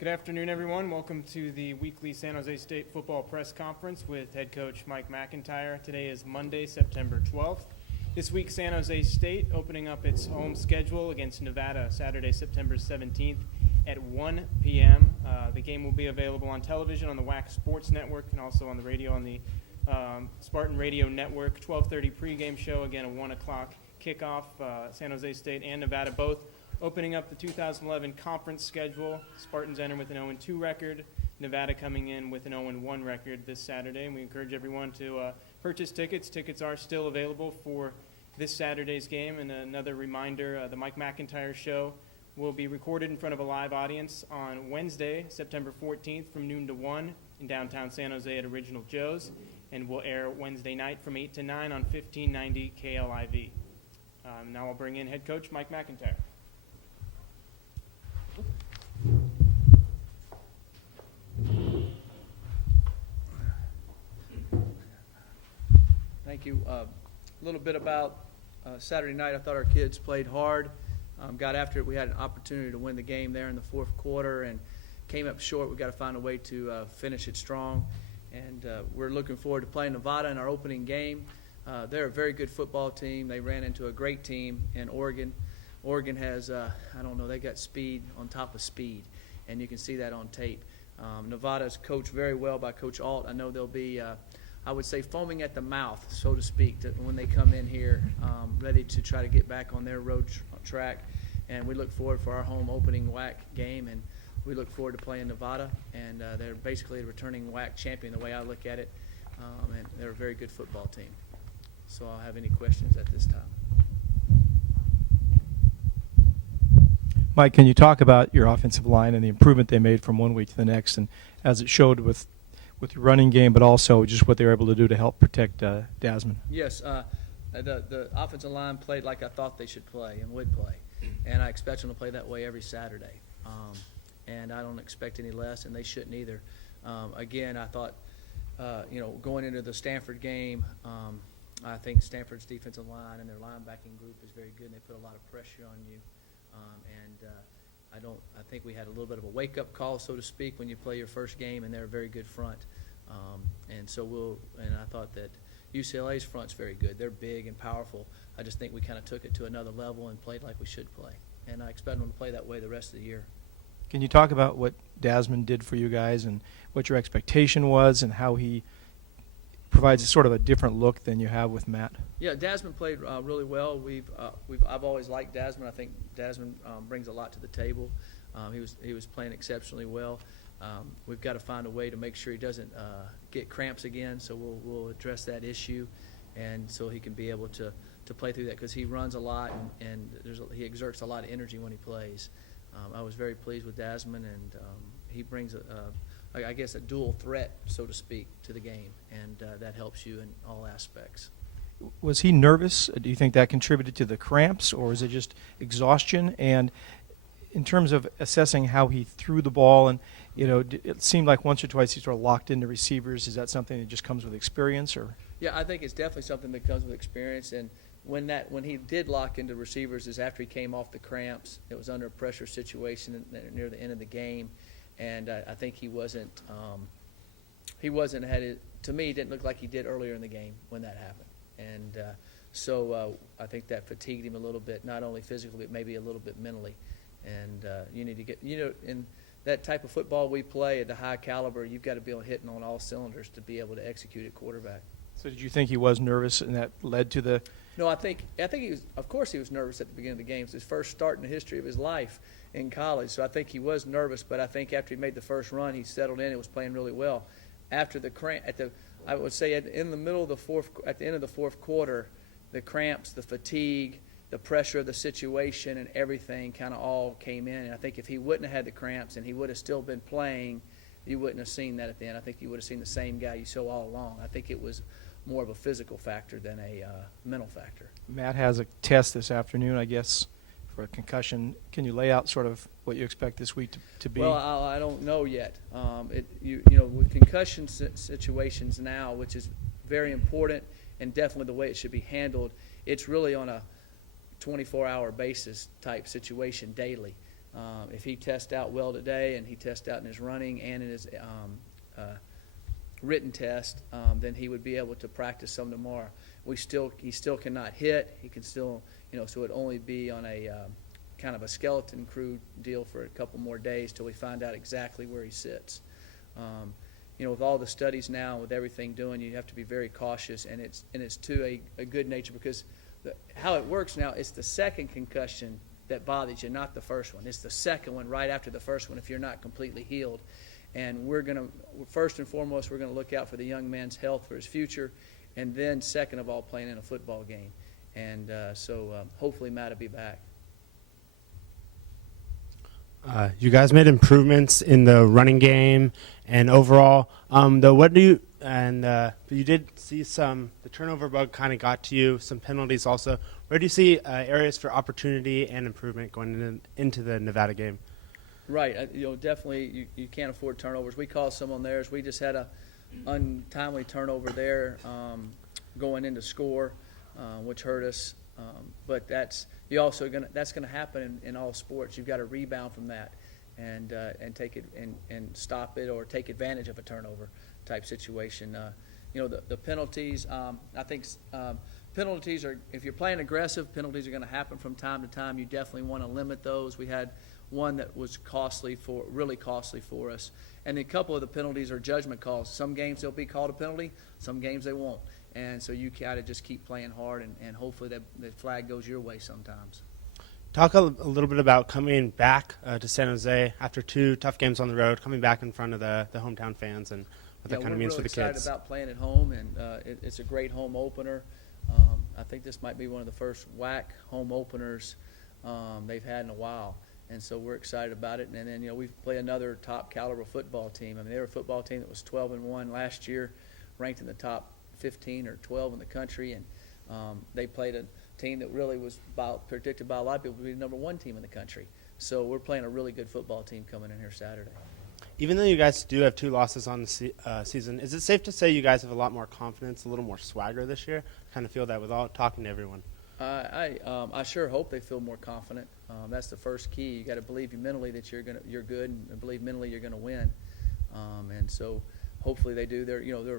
Good afternoon, everyone. Welcome to the weekly San Jose State football press conference with head coach Mike McIntyre. Today is Monday, September 12th. This week, San Jose State opening up its home schedule against Nevada Saturday, September 17th at 1 p.m. The game will be available on television on the WAC Sports Network and also on the radio on the Spartan Radio Network. 12:30 pregame show, again a 1 o'clock kickoff. San Jose State and Nevada both opening up the 2011 conference schedule. Spartans enter with an 0-2 record. Nevada coming in with an 0-1 record this Saturday. And we encourage everyone to purchase tickets. Tickets are still available for this Saturday's game. And another reminder, the Mike McIntyre Show will be recorded in front of a live audience on Wednesday, September 14th from noon to 1 in downtown San Jose at Original Joe's. And will air Wednesday night from 8 to 9 on 1590 KLIV. Now I'll bring in head coach Mike McIntyre. Thank you. A little bit about Saturday night. I thought our kids played hard, got after it. We had an opportunity to win the game there in the fourth quarter and came up short. We've got to find a way to finish it strong. And we're looking forward to playing Nevada in our opening game. They're a very good football team. They ran into a great team in Oregon. Oregon has, they got speed on top of speed, and you can see that on tape. Nevada's coached very well by Coach Alt. I know they'll be, I would say, foaming at the mouth, so to speak, when they come in here, ready to try to get back on their road track. And we look forward for our home opening WAC game, and we look forward to playing Nevada. And they're basically a returning WAC champion, the way I look at it, and they're a very good football team. So I'll have any questions at this time. Mike, can you talk about your offensive line and the improvement they made from one week to the next, and as it showed with your running game, but also just what they were able to do to help protect Dasman? Yes, the offensive line played like I thought they should play and would play, and I expect them to play that way every Saturday. And I don't expect any less, and they shouldn't either. Again, I thought, going into the Stanford game, I think Stanford's defensive line and their linebacking group is very good, and they put a lot of pressure on you. I think we had a little bit of a wake-up call, so to speak, when you play your first game, and they're a very good front. And I thought that UCLA's front's very good. They're big and powerful. I just think we kind of took it to another level and played like we should play. And I expect them to play that way the rest of the year. Can you talk about what Dasman did for you guys and what your expectation was and how he provides sort of a different look than you have with Matt? Yeah, Dasman played really well. I've always liked Dasman. I think Dasman brings a lot to the table. He was playing exceptionally well. We've got to find a way to make sure he doesn't get cramps again. So we'll address that issue, and so he can be able to play through that, because he runs a lot and he exerts a lot of energy when he plays. I was very pleased with Dasman, and he brings a dual threat, so to speak, to the game, and that helps you in all aspects. Was he nervous? Do you think that contributed to the cramps, or is it just exhaustion? And in terms of assessing how he threw the ball, and it seemed like once or twice he sort of locked into receivers. Is that something that just comes with experience, or? Yeah, I think it's definitely something that comes with experience. And when he did lock into receivers is after he came off the cramps. It was under a pressure situation near the end of the game. And I think he wasn't to me, it didn't look like he did earlier in the game when that happened. And so I think that fatigued him a little bit, not only physically, but maybe a little bit mentally. And you need to get, in that type of football we play at the high caliber, you've got to be able to hit on all cylinders to be able to execute at quarterback. So did you think he was nervous and that led to the? No, I think he was. Of course, he was nervous at the beginning of the game. It's his first start in the history of his life in college, so I think he was nervous. But I think after he made the first run, he settled in and was playing really well. After the cramp, I would say at the end of the fourth quarter, the cramps, the fatigue, the pressure of the situation, and everything kind of all came in. And I think if he wouldn't have had the cramps and he would have still been playing, you wouldn't have seen that at the end. I think you would have seen the same guy you saw all along. I think it was more of a physical factor than a mental factor. Matt has a test this afternoon, I guess, for a concussion. Can you lay out sort of what you expect this week to be? Well, I don't know yet. With concussion situations now, which is very important and definitely the way it should be handled, it's really on a 24-hour basis type situation daily. If he tests out well today and he tests out in his running and in his written test, then he would be able to practice some tomorrow. He still cannot hit. He can still, so it'd only be on a kind of a skeleton crew deal for a couple more days till we find out exactly where he sits. With all the studies now, with everything doing, you have to be very cautious, and it's to a good nature, because how it works now, it's the second concussion that bothers you, not the first one. It's the second one right after the first one if you're not completely healed. And first and foremost, we're going to look out for the young man's health, for his future, and then second of all, playing in a football game. And so hopefully Matt will be back. You guys made improvements in the running game and overall. But you did see the turnover bug kind of got to you, some penalties also. Where do you see areas for opportunity and improvement going into the Nevada game? Right. Definitely you can't afford turnovers. We caused some on theirs. We just had a untimely turnover there going into score, which hurt us. But that's going to happen in all sports. You've got to rebound from that and take it and stop it, or take advantage of a turnover type situation. The penalties. I think penalties are, if you're playing aggressive, penalties are going to happen from time to time. You definitely want to limit those. We had one that was really costly for us, and a couple of the penalties are judgment calls. Some games they'll be called a penalty, some games they won't. And so you got to just keep playing hard, and hopefully that flag goes your way sometimes. Talk a little bit about coming back to San Jose after 2 tough games on the road, coming back in front of the hometown fans, and what that kind of means for the kids. We're really excited about playing at home, and it's a great home opener. I think this might be one of the first WAC home openers they've had in a while, and so we're excited about it. And then we play another top caliber football team. I mean, they were a football team that was 12-1 last year, ranked in the top 15 or 12 in the country, and they played a team that really was predicted by a lot of people to be the number 1 team in the country. So we're playing a really good football team coming in here Saturday. Even though you guys do have 2 losses on the season, is it safe to say you guys have a lot more confidence, a little more swagger this year? I kind of feel that with talking to everyone. I sure hope they feel more confident. That's the first key. You got to believe mentally that you're good, and believe mentally you're going to win. And so hopefully they do.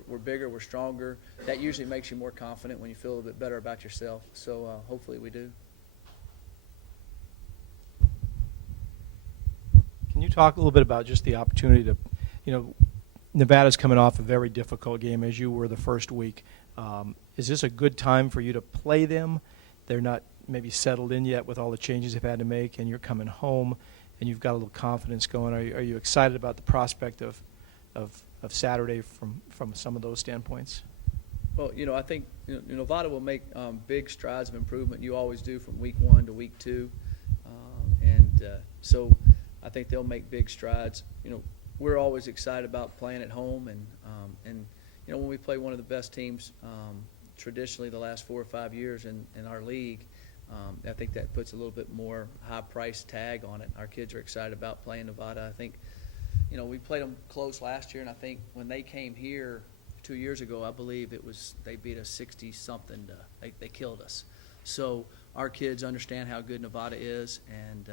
We're bigger, we're stronger. That usually makes you more confident when you feel a little bit better about yourself. So hopefully we do. Can you talk a little bit about just the opportunity to, Nevada's coming off a very difficult game, as you were the first week. Is this a good time for you to play them? They're not maybe settled in yet with all the changes they've had to make, and you're coming home, and you've got a little confidence going. Are you excited about the prospect of Saturday from some of those standpoints? Well, I think Nevada will make big strides of improvement. You always do from week 1 to week 2, so I think they'll make big strides. We're always excited about playing at home, and when we play one of the best teams traditionally the last 4 or 5 years in our league, I think that puts a little bit more high price tag on it. Our kids are excited about playing Nevada. I think we played them close last year, and I think when they came here 2 years ago, I believe they beat us 60-something. They killed us. So our kids understand how good Nevada is, and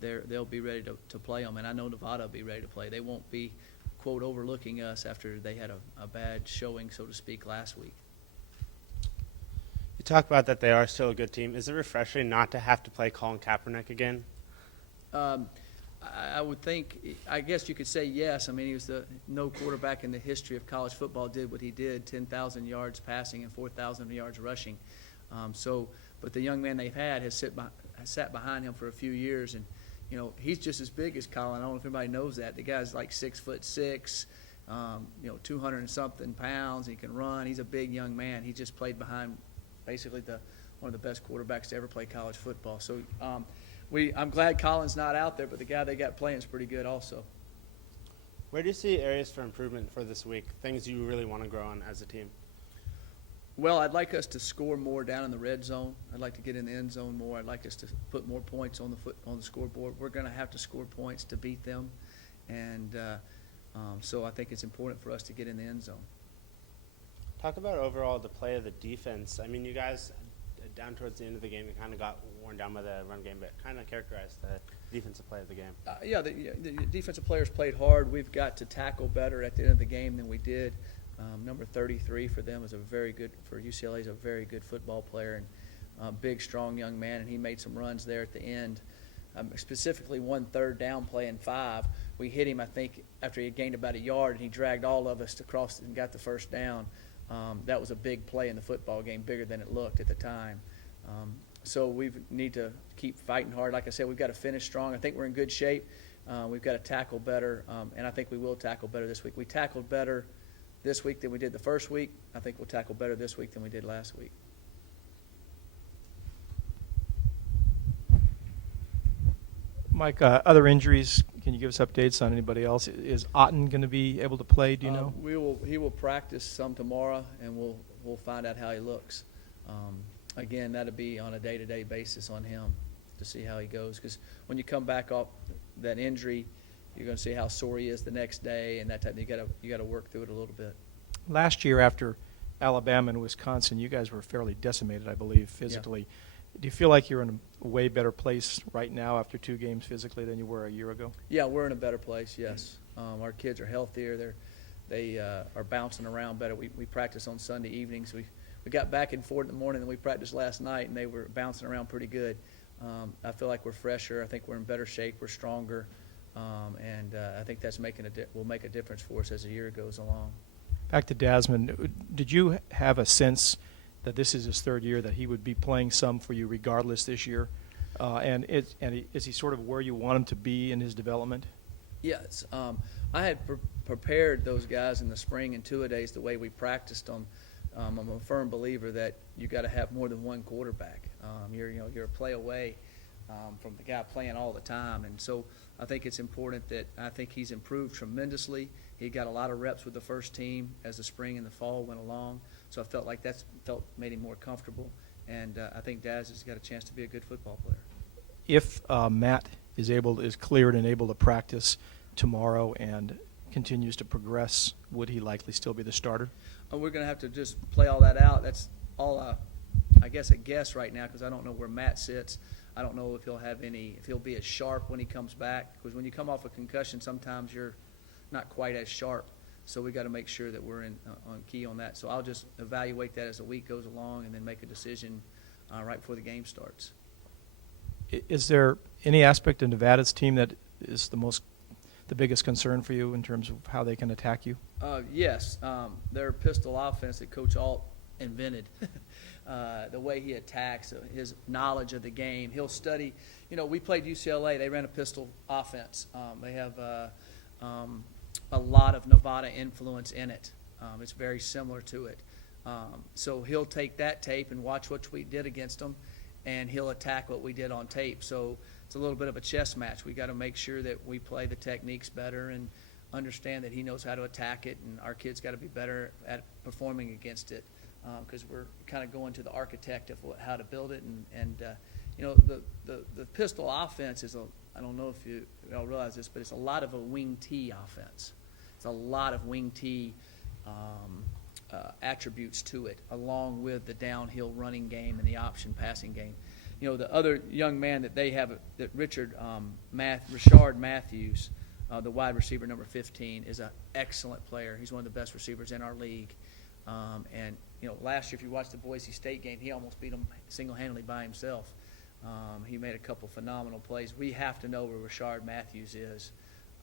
they'll be ready to play them. And I know Nevada will be ready to play. They won't be, quote, overlooking us after they had a bad showing, so to speak, last week. You talk about that they are still a good team. Is it refreshing not to have to play Colin Kaepernick again? I would think, I guess you could say yes. I mean, he was no quarterback in the history of college football did what he did, 10,000 yards passing and 4,000 yards rushing. But the young man they've had has sat behind him for a few years, and he's just as big as Colin. I don't know if anybody knows that. The guy's like 6'6", 200 and something pounds. He can run. He's a big young man. He just played behind basically one of the best quarterbacks to ever play college football. So I'm glad Colin's not out there, but the guy they got playing is pretty good also. Where do you see areas for improvement for this week, things you really want to grow on as a team? Well, I'd like us to score more down in the red zone. I'd like to get in the end zone more. I'd like us to put more points on the scoreboard. We're going to have to score points to beat them, and so I think it's important for us to get in the end zone. Talk about overall the play of the defense. I mean, you guys, down towards the end of the game, you kind of got worn down by the run game, but kind of characterize defensive play of the game? The defensive players played hard. We've got to tackle better at the end of the game than we did. Number 33 for them is for UCLA is a very good football player and big, strong young man, and he made some runs there at the end. Specifically one third down play in 5. We hit him, I think, after he had gained about a yard, and he dragged all of us across and got the first down. That was a big play in the football game, bigger than it looked at the time. So we need to keep fighting hard. Like I said, we've got to finish strong. I think we're in good shape. We've got to tackle better, and I think we will tackle better this week. We tackled better this week than we did the first week. I think we'll tackle better this week than we did last week. Mike, other injuries, can you give us updates on anybody else? Is Otten going to be able to play, do you know? He will practice some tomorrow, and we'll find out how he looks. Again, that'll be on a day-to-day basis on him to see how he goes. Because when you come back off that injury, you're going to see how sore he is the next day, and that type. You got to work through it a little bit. Last year, after Alabama and Wisconsin, you guys were fairly decimated, I believe, physically. Yeah. Do you feel like you're in a way better place right now after 2 games physically than you were a year ago? Yeah, we're in a better place. Yes, our kids are healthier. They are bouncing around better. We practice on Sunday evenings. We got back and forth in the morning, and we practiced last night, and they were bouncing around pretty good. I feel like we're fresher. I think we're in better shape. We're stronger, and I think that's will make a difference for us as the year goes along. Back to Dasmond, did you have a sense that this is his 3rd year, that he would be playing some for you regardless this year? And is he sort of where you want him to be in his development? Yes. I had prepared those guys in the spring and two-a-days the way we practiced them. I'm a firm believer that you got to have more than one quarterback. You're a play away from the guy playing all the time, and so I think it's important that I think he's improved tremendously. He got a lot of reps with the first team as the spring and the fall went along, so I felt like made him more comfortable, and I think Daz has got a chance to be a good football player. If Matt is cleared and able to practice tomorrow and continues to progress, would he likely still be the starter? We're going to have to just play all that out. That's all, I guess, a guess right now because I don't know where Matt sits. I don't know if he'll be as sharp when he comes back, because when you come off a concussion, sometimes you're not quite as sharp. So we got to make sure that we're on key on that. So I'll just evaluate that as the week goes along and then make a decision right before the game starts. Is there any aspect of Nevada's team that is the biggest concern for you in terms of how they can attack you? Yes, their pistol offense that Coach Alt invented. The way he attacks, his knowledge of the game. He'll study. We played UCLA. They ran a pistol offense. They have a lot of Nevada influence in it. It's very similar to it. So he'll take that tape and watch what we did against them, and he'll attack what we did on tape. So it's a little bit of a chess match. We got to make sure that we play the techniques better and understand that he knows how to attack it, and our kids got to be better at performing against it. Because we're kind of going to the architect of how to build it, and the pistol offense is I don't know if you all realize this, but it's a lot of a wing T offense. It's a lot of wing T attributes to it, along with the downhill running game and the option passing game. The other young man that they have, that Rashard Matthews, the wide receiver number 15, is an excellent player. He's one of the best receivers in our league. And last year, if you watched the Boise State game, he almost beat them single-handedly by himself. He made a couple phenomenal plays. We have to know where Rashard Matthews is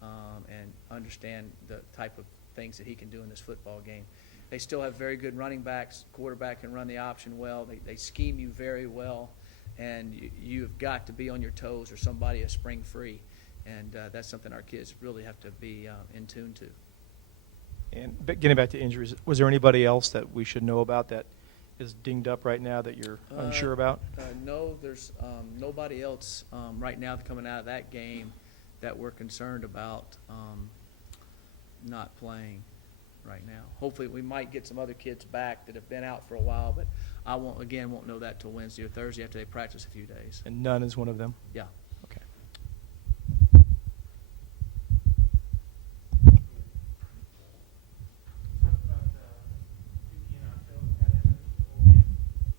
and understand the type of things that he can do in this football game. They still have very good running backs. Quarterback can run the option well. They scheme you very well, and you've got to be on your toes or somebody is spring free. And that's something our kids really have to be in tune to. And getting back to injuries, was there anybody else that we should know about that is dinged up right now that you're unsure about? No, there's nobody else right now coming out of that game that we're concerned about not playing right now. Hopefully we might get some other kids back that have been out for a while, but I won't know that till Wednesday or Thursday after they practice a few days. And none is one of them? Yeah. Okay.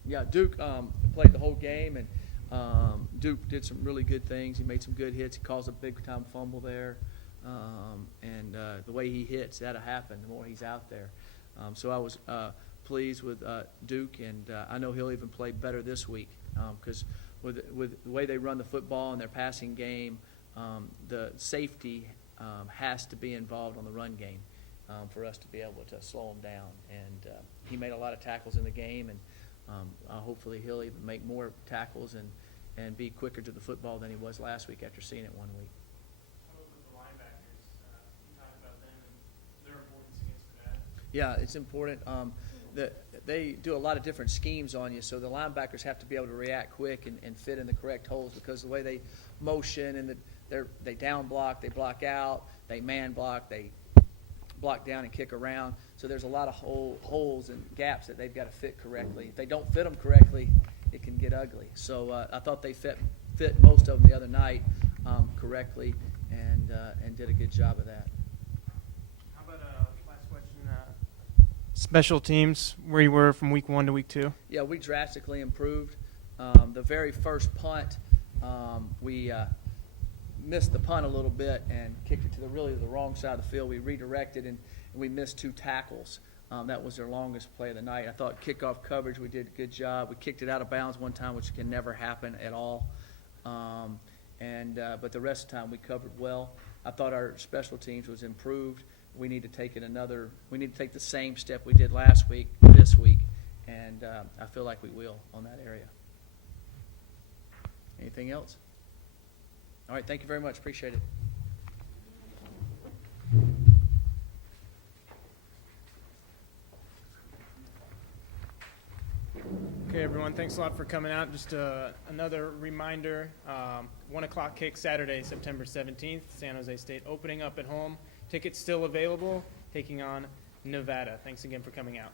Yeah, Duke played the whole game, and Duke did some really good things. He made some good hits. He caused a big-time fumble there. The way he hits, that'll happen the more he's out there. So I was pleased with Duke, and I know he'll even play better this week because with the way they run the football and their passing game, the safety has to be involved on the run game for us to be able to slow him down. And he made a lot of tackles in the game, and hopefully he'll even make more tackles and be quicker to the football than he was last week after seeing it 1 week. How about with the linebackers? You talked about them and their importance against the bad. Yeah, it's important. They do a lot of different schemes on you, so the linebackers have to be able to react quick and fit in the correct holes because the way they motion and they down block, they block out, they man block, they block down and kick around. So there's a lot of holes and gaps that they've got to fit correctly. If they don't fit them correctly, it can get ugly. So I thought they fit most of them the other night correctly and did a good job of that. How about last question? Special teams, where you were from week 1 to week 2? Yeah, we drastically improved. The very first punt, we missed the punt a little bit and kicked it to the wrong side of the field. We redirected and we missed 2 tackles. That was their longest play of the night. I thought kickoff coverage, we did a good job. We kicked it out of bounds one time, which can never happen at all. But the rest of the time we covered well. I thought our special teams was improved. We need to take the same step we did last week, this week, and I feel like we will on that area. Anything else? All right, thank you very much. Appreciate it. Okay, everyone, thanks a lot for coming out. Just another reminder, 1 o'clock kick Saturday, September 17th, San Jose State opening up at home. Tickets still available, taking on Nevada. Thanks again for coming out.